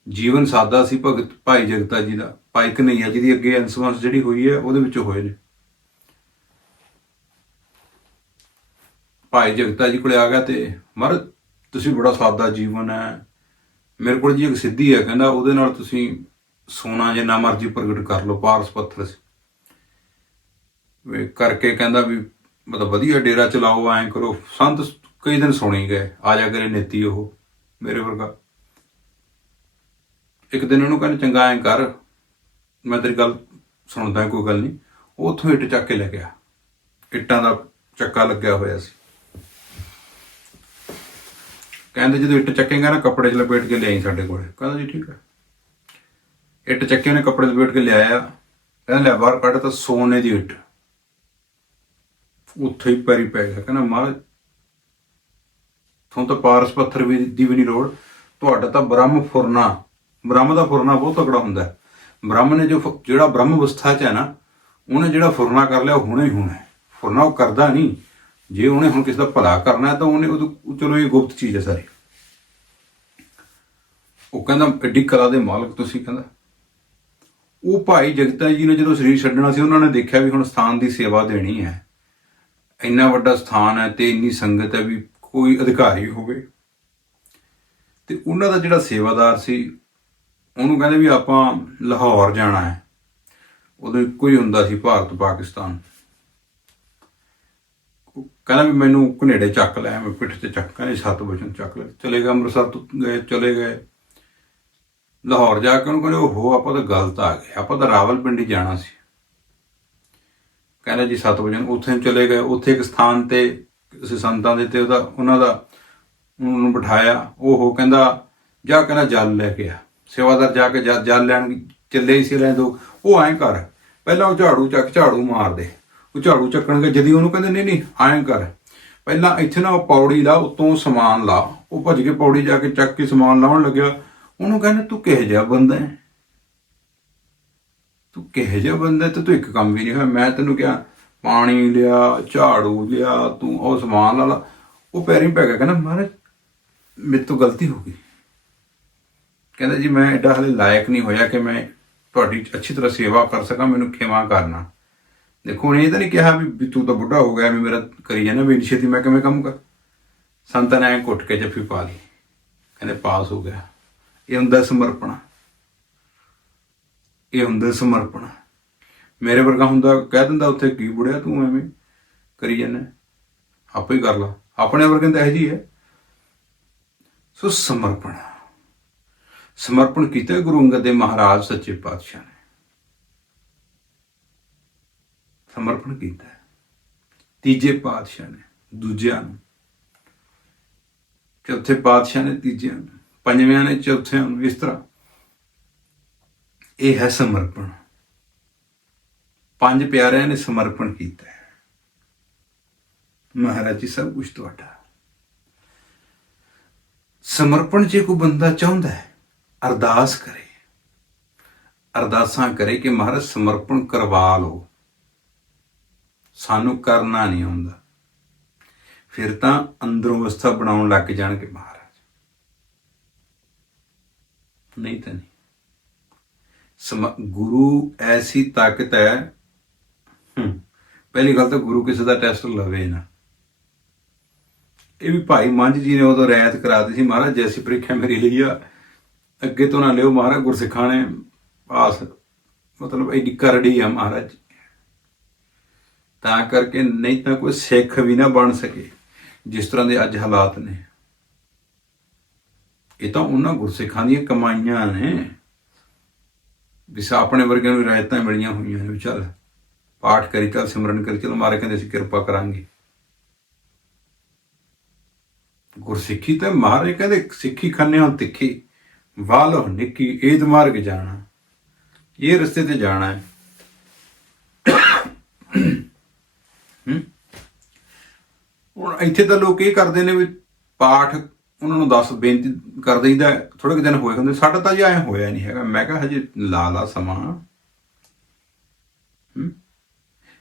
ਜੀਵਨ ਸਾਦਾ ਸੀ ਭਗਤ ਭਾਈ ਜਗਤਾ ਜੀ ਦਾ। ਭਾਈ ਕਨਈਆ ਜੀ ਦੀ ਅੱਗੇ ਅੰਸਵੰਸ ਜਿਹੜੀ ਹੋਈ ਹੈ, ਉਹਦੇ ਵਿੱਚੋਂ ਹੋਏ ਨੇ। ਭਾਈ ਜਗਤਾ ਜੀ ਕੋਲੇ ਆ ਗਿਆ ਤੇ ਮਰ ਤੁਸੀਂ ਬੜਾ ਸਾਦਾ ਜੀਵਨ ਹੈ। ਮੇਰੇ ਕੋਲ ਜੀ ਇੱਕ ਸਿੱਧੀ ਹੈ, ਕਹਿੰਦਾ, ਉਹਦੇ ਨਾਲ ਤੁਸੀਂ ਸੋਨਾ ਜਿੰਨਾ ਮਰਜ਼ੀ ਪ੍ਰਗਟ ਕਰ ਲਓ, ਪਾਰਸ ਪੱਥਰ ਸੀ। ਵੇ ਕਰਕੇ ਕਹਿੰਦਾ ਵੀ ਮਤਲਬ ਵਧੀਆ ਡੇਰਾ ਚਲਾਓ, ਐਂ ਕਰੋ। ਸੰਤ ਕਈ ਦਿਨ ਸੁਣੀ ਗਏ, ਆ ਜਾ ਕਰੇ ਨੀਤੀ ਉਹ, ਮੇਰੇ ਵਰਗਾ। ਇੱਕ ਦਿਨ ਉਹਨੂੰ ਕਹਿੰਦੇ, ਚੰਗਾ, ਐਂ ਕਰ। ਮੈਂ ਤੇਰੀ ਗੱਲ ਸੁਣਦਾ, ਕੋਈ ਗੱਲ ਨਹੀਂ। ਉਹ ਉੱਥੋਂ ਇੱਟ ਚੱਕ ਕੇ ਲੈ ਗਿਆ। ਇੱਟਾਂ ਦਾ ਚੱਕਾ ਲੱਗਿਆ ਹੋਇਆ ਸੀ। ਕਹਿੰਦੇ, ਜਦੋਂ ਇੱਟ ਚੱਕੇਗਾ ਨਾ, ਕੱਪੜੇ 'ਚ ਲਪੇਟ ਕੇ ਲਿਆਈ ਸਾਡੇ ਕੋਲੇ। ਕਹਿੰਦਾ, ਜੀ, ਠੀਕ ਹੈ। ਇੱਟ ਚੱਕੇ ਉਹਨੇ ਕੱਪੜੇ ਲਪੇਟ ਕੇ ਲਿਆਇਆ। ਕਹਿੰਦਾ, ਲੈ ਬਾਹਰ ਕੱਢ ਤਾਂ ਸੋਨੇ ਦੀ ਇੱਟ। ਉੱਥੇ ਹੀ ਪੈਰੀ ਪੈ ਗਿਆ। ਕਹਿੰਦਾ, ਮਹਾਰਾਜ, ਤੁਹਾਨੂੰ ਤਾਂ ਪਾਰਸ ਪੱਥਰ ਵੀ ਦੀ ਵੀ ਨਹੀਂ ਲੋੜ। ਤੁਹਾਡਾ ਤਾਂ ਬ੍ਰਹਮ ਫੁਰਨਾ। ਬ੍ਰਹਮ ਦਾ ਫੁਰਨਾ ਬਹੁਤ ਤਕੜਾ ਹੁੰਦਾ ਹੈ। ਬ੍ਰਹਮ ਨੇ ਜੋ ਜਿਹੜਾ ਬ੍ਰਹਮ ਅਵਸਥਾ 'ਚ ਹੈ ਨਾ, ਉਹਨੇ ਜਿਹੜਾ ਫੁਰਨਾ ਕਰ ਲਿਆ, ਉਹ ਹੁਣੇ ਹੀ ਹੋਣਾ ਫੁਰਨਾ ਉਹ ਕਰਦਾ ਨਹੀਂ ਜੇ ਉਹਨੇ ਹੁਣ ਕਿਸੇ ਦਾ ਭਲਾ ਕਰਨਾ ਤਾਂ ਉਹਨੇ ਉਹ ਚਲੋ ਇਹ ਗੁਪਤ ਚੀਜ਼ ਹੈ ਸਾਰੀ। ਉਹ ਕਹਿੰਦਾ, ਐਡੀ ਕਲਾ ਦੇ ਮਾਲਕ ਤੁਸੀਂ, ਕਹਿੰਦਾ। ਉਹ ਭਾਈ ਜਗਤਾ ਜੀ ਨੇ ਜਦੋਂ ਸਰੀਰ ਛੱਡਣਾ ਸੀ, ਉਹਨਾਂ ਨੇ ਦੇਖਿਆ ਵੀ ਹੁਣ ਸਥਾਨ ਦੀ ਸੇਵਾ ਦੇਣੀ ਹੈ। ਇੰਨਾ ਵੱਡਾ ਸਥਾਨ ਹੈ ਤੇ ਇੰਨੀ ਸੰਗਤ ਹੈ ਵੀ ਕੋਈ ਅਧਿਕਾਰੀ ਹੋਵੇ। ਤੇ ਉਹਨਾਂ ਦਾ ਜਿਹੜਾ ਸੇਵਾਦਾਰ ਸੀ, ਉਹਨੂੰ ਕਹਿੰਦੇ ਵੀ ਆਪਾਂ ਲਾਹੌਰ ਜਾਣਾ ਹੈ। ਉਦੋਂ ਇੱਕੋ ਹੀ ਹੁੰਦਾ ਸੀ ਭਾਰਤ, ਪਾਕਿਸਤਾਨ। ਕਹਿੰਦਾ ਵੀ ਮੈਨੂੰ ਕਨੇਡੇ ਚੱਕ ਲੈ, ਮੈਂ ਪਿੱਠ ਤੇ ਚੱਕ, ਕਹਿੰਦੇ ਸੱਤ ਵਜਨ ਚੱਕ ਲੈ। ਚਲੇ ਗਏ ਅੰਮ੍ਰਿਤਸਰ ਤੋਂ, ਗਏ, ਚਲੇ ਗਏ। ਲਾਹੌਰ ਜਾ ਕੇ ਉਹਨੂੰ ਕਹਿੰਦੇ ਉਹ ਆਪਾਂ ਤਾਂ ਗਲਤ ਆ ਗਏ, ਆਪਾਂ ਤਾਂ ਰਾਵਲਪਿੰਡੀ ਜਾਣਾ ਸੀ। ਕਹਿੰਦਾ ਜੀ, ਸੱਤ ਵਜੇ ਉੱਥੇ ਚਲੇ ਗਏ, ਉੱਥੇ ਇੱਕ ਸਥਾਨ ਤੇ ਸੰਤਾਂ ਦੇ ਤੇ ਉਹਦਾ, ਉਹਨਾਂ ਦਾ, ਉਹਨੂੰ ਬਿਠਾਇਆ ਉਹ ਕਹਿੰਦਾ, ਜਾ ਕਹਿੰਦਾ ਜਲ ਲੈ ਕੇ ਆ। ਸੇਵਾਦਾਰ ਜਾ ਕੇ ਜਲ ਲੈਣ ਚੱਲੇ ਸੀ ਲੈ ਦੋ। ਉਹ ਐਂ ਕਰ, ਪਹਿਲਾਂ ਉਹ ਝਾੜੂ ਚੱਕ, ਝਾੜੂ ਮਾਰ ਦੇ। ਉਹ ਝਾੜੂ ਚੱਕਣਗੇ, ਜਦੀ ਉਹਨੂੰ ਕਹਿੰਦੇ, ਨਹੀਂ ਨਹੀਂ ਐਂ ਕਰ। ਪਹਿਲਾਂ ਇੱਥੇ ਨਾ ਉਹ ਪੌੜੀ ਲਾ, ਉਤੋਂ ਸਮਾਨ ਲਾ। ਉਹ ਭੱਜ ਕੇ ਪੌੜੀ ਜਾ ਕੇ ਚੱਕ ਕੇ ਸਮਾਨ ਲਾਉਣ ਲੱਗਿਆ। ਉਹਨੂੰ ਕਹਿੰਦੇ, ਤੂੰ ਕਿਹੋ ਜਿਹਾ ਬੰਦਾ ਹੈ? ਤੂੰ ਕਿਹੋ ਜਿਹਾ ਬੰਦਾ ਤੇ ਤੂੰ ਇੱਕ ਕੰਮ ਵੀ ਨਹੀਂ ਹੋਇਆ। ਮੈਂ ਤੈਨੂੰ ਕਿਹਾ, ਪਾਣੀ ਲਿਆ, ਝਾੜੂ ਲਿਆ, ਤੂੰ ਉਹ ਸਮਾਨ ਲਾ ਲਾ। ਉਹ ਪੈਰੀਂ ਪੈ ਗਿਆ, ਕਹਿੰਦਾ, ਮਹਾਰਾਜ, ਮੇਰੇ ਤੋਂ ਗਲਤੀ ਹੋ ਗਈ। ਕਹਿੰਦਾ, ਜੀ, ਮੈਂ ਐਡਾ ਹਲੇ ਲਾਇਕ ਨਹੀਂ ਹੋਇਆ ਕਿ ਮੈਂ ਤੁਹਾਡੀ ਅੱਛੀ ਤਰ੍ਹਾਂ ਸੇਵਾ ਕਰ ਸਕਾਂ, ਮੈਨੂੰ ਖਿਮਾ ਕਰਨਾ। ਦੇਖੋ, ਉਹਨੇ ਇਹ ਤਾਂ ਨਹੀਂ ਕਿਹਾ ਵੀ ਤੂੰ ਤਾਂ ਬੁੱਢਾ ਹੋ ਗਿਆ ਵੀ ਮੇਰਾ ਕਰੀ ਜਾਣਾ ਵੀ ਇੰਨੀ ਛੇਤੀ ਮੈਂ ਕਿਵੇਂ ਕੰਮ ਕਰ ਸੰਤਾਂ ਨੇ ਐਂ ਘੁੱਟ ਕੇ ਜੱਫੀ ਪਾ ਲਈ। ਕਹਿੰਦੇ, ਪਾਸ ਹੋ ਗਿਆ। ਇਹ ਹੁੰਦਾ ਸਮਰਪਣ। ਇਹ ਹੁੰਦਾ ਸਮਰਪਣ। ਮੇਰੇ ਵਰਗਾ ਹੁੰਦਾ ਕਹਿ ਦਿੰਦਾ ਉੱਥੇ, ਕੀ ਬੁੜਿਆ ਤੂੰ ਐਵੇਂ ਕਰੀ ਜਾਂਦਾ? ਆਪੇ ਹੀ ਕਰ ਲਾ। ਆਪਣੇ ਵਰਗੇ ਤਾਂ ਇਹ ਜੀ ਹੈ। ਸੋ ਸਮਰਪਣ। ਸਮਰਪਣ ਕੀਤਾ ਗੁਰੂ ਅੰਗਦ ਦੇਵ ਮਹਾਰਾਜ ਸੱਚੇ ਪਾਤਸ਼ਾਹ ਨੇ। ਸਮਰਪਣ ਕੀਤਾ ਤੀਜੇ ਪਾਤਸ਼ਾਹ ਨੇ, ਦੂਜਿਆਂ ਨੂੰ। ਚੌਥੇ ਪਾਤਸ਼ਾਹ ਨੇ ਤੀਜਿਆਂ ਨੂੰ। ਪੰਜਵਿਆਂ ਨੇ ਚੌਥਿਆਂ ਨੂੰ ਇਸ ਤਰ੍ਹਾਂ। ਇਹ ਹੈ ਸਮਰਪਣ। ਪੰਜ ਪਿਆਰਿਆਂ ਨੇ ਸਮਰਪਣ ਕੀਤਾ ਹੈ। ਮਹਾਰਾਜ ਜੀ, ਸਭ ਕੁਝ ਤੁਹਾਡਾ। ਸਮਰਪਣ ਜੇ ਕੋਈ ਬੰਦਾ ਚਾਹੁੰਦਾ ਹੈ, ਅਰਦਾਸ ਕਰੇ। ਅਰਦਾਸਾਂ ਕਰੇ ਕਿ ਮਹਾਰਾਜ, ਸਮਰਪਣ ਕਰਵਾ ਲਓ। ਸਾਨੂੰ ਕਰਨਾ ਨਹੀਂ ਆਉਂਦਾ। ਫਿਰ ਤਾਂ ਅੰਦਰੋਂ ਅਵਸਥਾ ਬਣਾਉਣ ਲੱਗ ਜਾਣਗੇ ਮਹਾਰਾਜ। ਨਹੀਂ ਤਾਂ ਨਹੀਂ। ਸਮ- ਗੁਰੂ ਐਸੀ ਤਾਕਤ ਹੈ ਪਹਿਲੀ ਗੱਲ ਤਾਂ ਗੁਰੂ ਕਿਸੇ ਦਾ ਟੈਸਟ ਲਵੇ ਨਾ। ਇਹ ਵੀ ਭਾਈ ਮੰਝ ਜੀ ਨੇ ਉਦੋਂ ਰਿਆਇਤ ਕਰਾਤੀ ਸੀ ਮਹਾਰਾਜ, ਜੈਸੀ ਪ੍ਰੀਖਿਆ ਮੇਰੀ ਲਈ ਆ। ਅੱਗੇ ਤੋਂ ਨਾ ਲਿਓ ਮਹਾਰਾਜ, ਗੁਰਸਿੱਖਾਂ ਨੇ ਆਸ ਮਤਲਬ ਐਡੀ ਕਰੜੀ ਆ ਮਹਾਰਾਜ। ਤਾਂ ਕਰਕੇ ਨਹੀਂ ਤਾਂ ਕੋਈ ਸਿੱਖ ਵੀ ਨਾ ਬਣ ਸਕੇ, ਜਿਸ ਤਰ੍ਹਾਂ ਦੇ ਅੱਜ ਹਾਲਾਤ ਨੇ। ਇਹ ਤਾਂ ਉਹਨਾਂ ਗੁਰਸਿੱਖਾਂ ਦੀਆਂ ਕਮਾਈਆਂ ਨੇ। ਵਿਸਾ ਆਪਣੇ ਵਰਗਿਆਂ ਨੂੰ ਰਾਇਤਾਂ ਮਿਲੀਆਂ ਹੋਈਆਂ ਨੇ ਵੀ ਚੱਲ ਪਾਠ ਕਰੀ, ਚੱਲ ਸਿਮਰਨ ਕਰੀ, ਚੱਲ ਮਾਰੇ ਕਹਿੰਦੇ ਅਸੀਂ ਕਿਰਪਾ ਕਰਾਂਗੇ। ਗੁਰਸਿੱਖੀ ਤਾਂ ਮਹਾਰਾਜ ਕਹਿੰਦੇ ਸਿੱਖੀ ਖੰਨੇ ਹੁਣ ਤਿੱਖੀ, ਵਾਲੋ ਨਿੱਕੀ, ਏਦ ਮਾਰਗ ਜਾਣਾ। ਇਹ ਰਸਤੇ ਤੇ ਜਾਣਾ ਹੈ। ਹੁਣ ਇੱਥੇ ਤਾਂ ਲੋਕ ਇਹ ਕਰਦੇ ਨੇ ਵੀ ਪਾਠ ਉਹਨਾਂ ਨੂੰ ਦੱਸ, ਬੇਨਤੀ ਕਰ ਦਈਦਾ ਥੋੜੇ ਕੁ ਦਿਨ ਹੋਏ ਹੁੰਦੇ, ਸਾਡਾ ਤਾਂ ਜੀ ਐ ਹੋਇਆ ਨਹੀਂ ਹੈਗਾ। ਮੈਂ ਕਿਹਾ ਹਜੇ ਲਾ ਲਾ ਸਮਾਂ।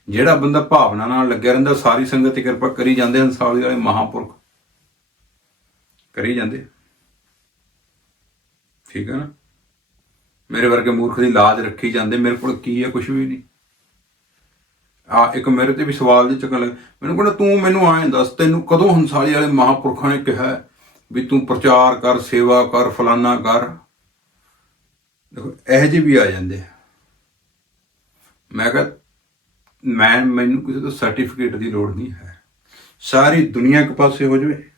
ਜਿਹੜਾ ਬੰਦਾ ਭਾਵਨਾ ਨਾਲ ਲੱਗਿਆ ਰਹਿੰਦਾ, ਸਾਰੀ ਸੰਗਤ ਦੀ ਕਿਰਪਾ ਕਰੀ ਜਾਂਦੇ ਹਨ, ਸਾਲੀ ਵਾਲੇ ਮਹਾਪੁਰਖ। ਕਰੀ ਜਾਂਦੇ। ਠੀਕ ਹੈ ਨਾ? ਮੇਰੇ ਵਰਗੇ ਮੂਰਖ ਦੀ ਲਾਜ ਰੱਖੀ ਜਾਂਦੇ, ਮੇਰੇ ਕੋਲ ਕੀ ਹੈ ਕੁਝ ਵੀ ਨਹੀਂ। ਆ, ਇੱਕ ਮੇਰੇ ਤੇ ਵੀ ਸਵਾਲ ਦੇ ਚੱਕਣ ਲੱਗ, ਮੈਨੂੰ ਕਹਿੰਦਾ, ਤੂੰ ਮੈਨੂੰ ਆਏ ਦੱਸ, ਤੈਨੂੰ ਕਦੋਂ ਹੰਸਾਲੀ ਵਾਲੇ ਮਹਾਪੁਰਖਾਂ ਨੇ ਕਿਹਾ ਵੀ ਤੂੰ ਪ੍ਰਚਾਰ ਕਰ, ਸੇਵਾ ਕਰ, ਫਲਾਨਾ ਕਰ। ਦੇਖੋ, ਇਹ ਜਿਹੇ ਵੀ ਆ ਜਾਂਦੇ ਮੈਂ ਕਿਹਾ, ਮੈਂ, ਮੈਨੂੰ ਕਿਸੇ ਤੋਂ ਸਰਟੀਫਿਕੇਟ ਦੀ ਲੋੜ ਨਹੀਂ ਹੈ। ਸਾਰੀ ਦੁਨੀਆ ਇੱਕ ਪਾਸੇ ਹੋ ਜਾਵੇ।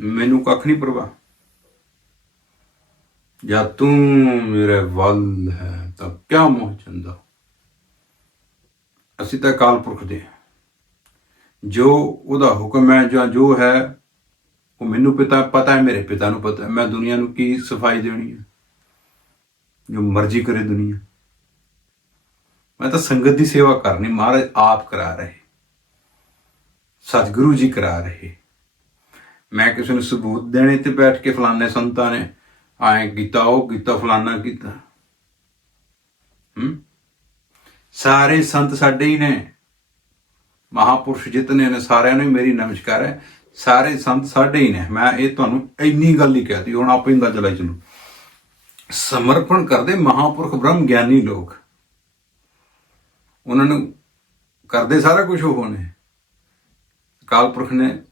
ਮੈਨੂੰ ਕੱਖ ਨਹੀਂ ਪਰਵਾਹ। ਜਾਂ ਤੂੰ ਮੇਰੇ ਵੱਲ ਹੈ, ਤਾਂ ਕਿਆ ਮੋਹ ਚੰਦਾ? ਅਸੀਂ ਤਾਂ ਅਕਾਲ ਪੁਰਖ ਦੇ ਜੋ ਉਹਦਾ ਹੁਕਮ ਹੈ ਜਾਂ ਜੋ ਹੈ ਉਹ ਮੈਨੂੰ ਪਿਤਾ, ਪਤਾ ਹੈ, ਮੇਰੇ ਪਿਤਾ ਨੂੰ ਪਤਾ ਹੈ, ਮੈਂ ਦੁਨੀਆ ਨੂੰ ਕੀ ਸਫ਼ਾਈ ਦੇਣੀ ਹੈ? ਜੋ ਮਰਜ਼ੀ ਕਰੇ ਦੁਨੀਆ। ਮੈਂ ਤਾਂ ਸੰਗਤ ਦੀ ਸੇਵਾ ਕਰਨੀ, ਮਹਾਰਾਜ ਆਪ ਕਰਾ ਰਹੇ। ਸਤਿਗੁਰੂ ਜੀ ਕਰਾ ਰਹੇ। ਮੈਂ ਕਿਸੇ ਨੂੰ ਸਬੂਤ ਦੇਣੇ ਤੇ ਬੈਠ ਕੇ ਫਲਾਣੇ ਸੰਤਾਂ ਨੇ ਆਏ ਕੀਤਾ, ਉਹ ਕੀਤਾ, ਫਲਾਣਾ ਕੀਤਾ। ਹਮ ਸਾਰੇ ਸੰਤ ਸਾਡੇ ਹੀ ਨੇ। ਮਹਾਪੁਰਸ਼ ਜਿਤਨੇ ਨੇ, ਸਾਰਿਆਂ ਨੂੰ ਮੇਰੀ ਨਮਸਕਾਰ ਹੈ। ਸਾਰੇ ਸੰਤ ਸਾਡੇ ਹੀ ਨੇ। ਮੈਂ ਇਹ ਤੁਹਾਨੂੰ ਇੰਨੀ ਗੱਲ ਹੀ ਕਹਿਤੀ, ਹੁਣ ਆਪੇ ਦਾ ਚਲਾਈ ਚਲੋ। ਸਮਰਪਣ ਕਰਦੇ ਮਹਾਪੁਰਖ ਬ੍ਰਹਮ ਗਿਆਨੀ ਲੋਕ। ਉਹਨਾਂ ਨੂੰ ਕਰਦੇ ਸਾਰਾ ਕੁਝ ਉਹ ਨੇ। ਕਾਲ ਪੁਰਖ ਨੇ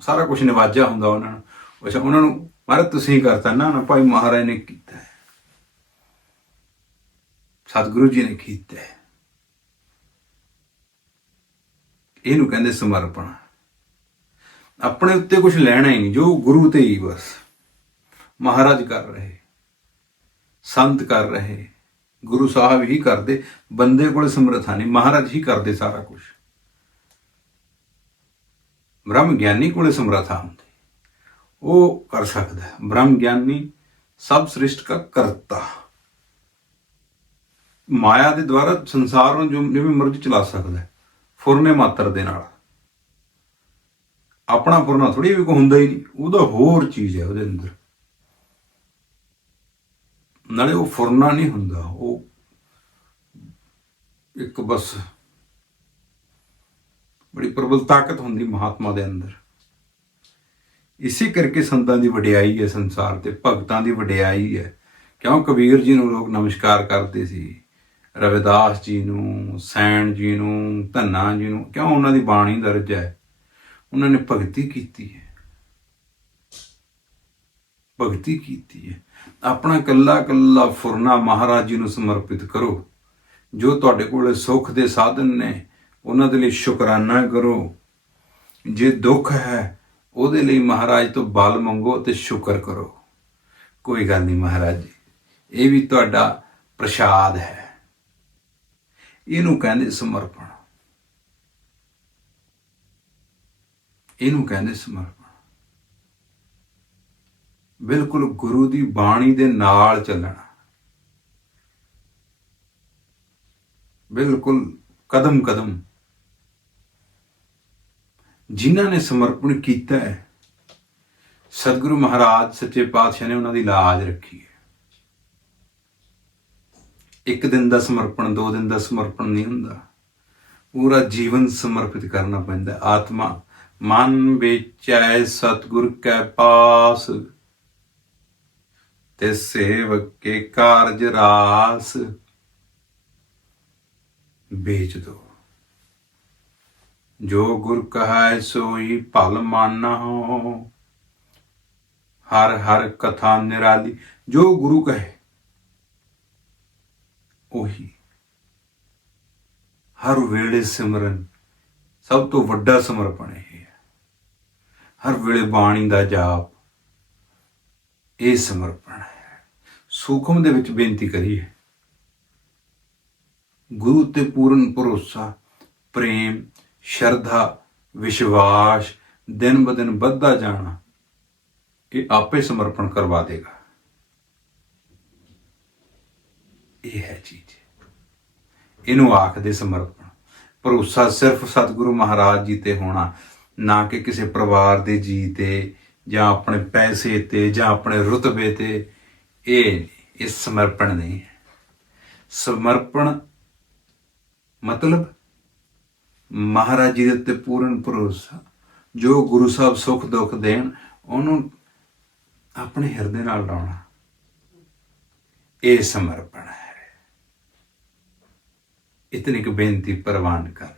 ਸਾਰਾ ਕੁਝ ਨਿਵਾਜਿਆ ਹੁੰਦਾ ਉਹਨਾਂ ਨੂੰ। ਅੱਛਾ, ਉਹਨਾਂ ਨੂੰ ਮਹਾਰਾਜ ਤੁਸੀਂ ਕਰਤਾ ਨਾ ਨਾ ਭਾਈ ਮਹਾਰਾਜ ਨੇ ਕੀਤਾ ਹੈ। ਸਤਿਗੁਰੂ ਜੀ ਨੇ ਕੀਤਾ ਹੈ। ਇਹਨੂੰ ਕਹਿੰਦੇ ਸਮਰਪਣ। ਆਪਣੇ ਉੱਤੇ ਕੁਝ ਲੈਣਾ ਹੀ ਨਹੀਂ, ਜੋ ਗੁਰੂ ਤੇ ਹੀ ਬਸ। ਮਹਾਰਾਜ ਕਰ ਰਹੇ, ਸੰਤ ਕਰ ਰਹੇ, ਗੁਰੂ ਸਾਹਿਬ ਹੀ ਕਰਦੇ, ਬੰਦੇ ਕੋਲ ਸਮਰੱਥਾ ਨਹੀਂ, ਮਹਾਰਾਜ ਹੀ ਕਰਦੇ ਸਾਰਾ ਕੁਝ ਬ੍ਰਹਮ ਗਿਆਨੀ ਕੋਲੇ ਸਮਰੱਥਾ ਹੁੰਦੀ, ਉਹ ਕਰ ਸਕਦਾ ਬ੍ਰਹਮ ਗਿਆਨੀ ਸਭ ਸ੍ਰਿਸ਼ਟ ਦਾ ਕਰਤਾ। ਮਾਇਆ ਦੇ ਦੁਆਰਾ ਸੰਸਾਰ ਨੂੰ ਜੋ ਜਿਵੇਂ ਮਰਜ਼ੀ ਚਲਾ ਸਕਦਾ ਫੁਰਨੇ ਮਾਤਰ ਦੇ ਨਾਲ। ਆਪਣਾ ਫੁਰਨਾ ਥੋੜੀ ਵੀ ਕੋ ਹੁੰਦਾ ਹੀ ਨਹੀਂ। ਉਹਦਾ ਹੋਰ ਚੀਜ਼ ਹੈ ਉਹਦੇ ਅੰਦਰ। ਨਾਲੇ ਉਹ ਫੁਰਨਾ ਨਹੀਂ ਹੁੰਦਾ, ਉਹ ਇੱਕ ਬਸ ਬੜੀ ਪ੍ਰਬਲ ਤਾਕਤ ਹੁੰਦੀ ਮਹਾਤਮਾ ਦੇ ਅੰਦਰ। ਇਸੇ ਕਰਕੇ ਸੰਤਾਂ ਦੀ ਵਡਿਆਈ ਹੈ ਸੰਸਾਰ ਤੇ, ਭਗਤਾਂ ਦੀ ਵਡਿਆਈ ਹੈ। ਕਿਉਂ? ਕਬੀਰ ਜੀ ਨੂੰ ਲੋਕ ਨਮਸਕਾਰ ਕਰਦੇ ਸੀ, ਰਵਿਦਾਸ ਜੀ ਨੂੰ, ਸੈਣ ਜੀ ਨੂੰ, ਧੰਨਾ ਜੀ ਨੂੰ, ਕਿਉਂ ਉਹਨਾਂ ਦੀ ਬਾਣੀ ਦਰਜ ਹੈ? ਉਹਨਾਂ ਨੇ ਭਗਤੀ ਕੀਤੀ ਹੈ। ਭਗਤੀ ਕੀਤੀ ਹੈ। ਆਪਣਾ ਕੱਲਾ ਕੱਲਾ ਫੁਰਨਾ ਮਹਾਰਾਜ ਜੀ ਨੂੰ ਸਮਰਪਿਤ ਕਰੋ। ਜੋ ਤੁਹਾਡੇ ਕੋਲ ਸੁੱਖ ਦੇ ਸਾਧਨ ਨੇ, ਉਹਨਾਂ ਦੇ ਲਈ ਸ਼ੁਕਰਾਨਾ ਕਰੋ। ਜੇ ਦੁੱਖ ਹੈ, ਉਹਦੇ ਲਈ ਮਹਾਰਾਜ ਤੋਂ ਬਲ ਮੰਗੋ ਤੇ ਸ਼ੁਕਰ ਕਰੋ। ਕੋਈ ਗੱਲ ਨਹੀਂ ਮਹਾਰਾਜ ਜੀ, ਇਹ ਵੀ ਤੁਹਾਡਾ ਪ੍ਰਸ਼ਾਦ ਹੈ। ਇਹਨੂੰ ਕਹਿੰਦੇ ਸਮਰਪਣ। ਇਹਨੂੰ ਕਹਿੰਦੇ ਸਮਰਪਣ। ਬਿਲਕੁਲ ਗੁਰੂ ਦੀ ਬਾਣੀ ਦੇ ਨਾਲ ਚੱਲਣਾ। ਬਿਲਕੁਲ ਕਦਮ ਕਦਮ ਜਿਨ੍ਹਾਂ ਨੇ ਸਮਰਪਣ ਕੀਤਾ ਹੈ, ਸਤਿਗੁਰੂ ਮਹਾਰਾਜ, ਸੱਚੇ ਪਾਤਸ਼ਾਹ ਨੇ ਉਹਨਾਂ ਦੀ ਲਾਜ ਰੱਖੀ ਹੈ। ਇੱਕ ਦਿਨ ਦਾ ਸਮਰਪਣ, ਦੋ ਦਿਨ ਦਾ ਸਮਰਪਣ ਨਹੀਂ ਹੁੰਦਾ। ਪੂਰਾ ਜੀਵਨ ਸਮਰਪਿਤ ਕਰਨਾ ਪੈਂਦਾ ਆਤਮਾ ਮਨ ਵਿਚੈ ਸਤਿਗੁਰ ਕੈ ਪਾਸ, ਤੇ ਸੇਵਕ ਕੇ ਕਾਰਜ ਰਾਸ। ਵੇਚ ਦੋ। ਜੋ ਗੁਰ ਕਹੈ ਸੋਈ ਭਲ ਮਾਨਹੁ, ਹਰ ਹਰ ਕਥਾ ਨਿਰਾਲੀ। ਜੋ ਗੁਰੂ ਕਹੇ, ਉਹੀ। ਹਰ ਵੇਲੇ ਸਿਮਰਨ, ਸਭ ਤੋਂ ਵੱਡਾ ਸਮਰਪਣ ਹੈ ਹਰ ਵੇਲੇ ਬਾਣੀ ਦਾ ਜਾਪ। ਇਹ ਸਮਰਪਣ ਹੈ। ਸੂਖਮ ਦੇ ਵਿੱਚ ਬੇਨਤੀ ਕਰੀਏ। ਗੁਰੂ ਤੇ ਪੂਰਨ ਭਰੋਸਾ, ਪ੍ਰੇਮ, ਸ਼ਰਧਾ, ਵਿਸ਼ਵਾਸ, ਦਿਨ ਬ ਦਿਨ ਵੱਧਦਾ ਜਾਣਾ, ਇਹ ਆਪੇ ਸਮਰਪਣ ਕਰਵਾ ਦੇਗਾ। ਇਹ ਹੈ ਚੀਜ਼। ਇਹਨੂੰ ਆਖਦੇ ਸਮਰਪਣ। ਭਰੋਸਾ ਸਿਰਫ ਸਤਿਗੁਰੂ ਮਹਾਰਾਜ ਜੀ ਤੇ ਹੋਣਾ। ਨਾ ਕਿ ਕਿਸੇ ਪਰਿਵਾਰ ਦੇ ਜੀ ਤੇ ਜਾਂ ਆਪਣੇ ਪੈਸੇ ਤੇ ਜਾਂ ਆਪਣੇ ਰੁਤਬੇ ਤੇ। ਇਹ ਇਸ ਸਮਰਪਣ ਨਹੀਂ ਸਮਰਪਣ ਮਤਲਬ ਮਹਾਰਾਜ ਜੀ ਦੇ ਉੱਤੇ ਪੂਰਨ ਭਰੋਸਾ। ਜੋ ਗੁਰੂ ਸਾਹਿਬ ਸੁਖ ਦੁੱਖ ਦੇਣ, ਉਹਨੂੰ ਆਪਣੇ ਹਿਰਦੇ ਨਾਲ ਲਾਉਣਾ। ਇਹ ਸਮਰਪਣ ਹੈ। ਇਤਨੀ ਕੁ ਬੇਨਤੀ ਪ੍ਰਵਾਨ ਕਰਨੀ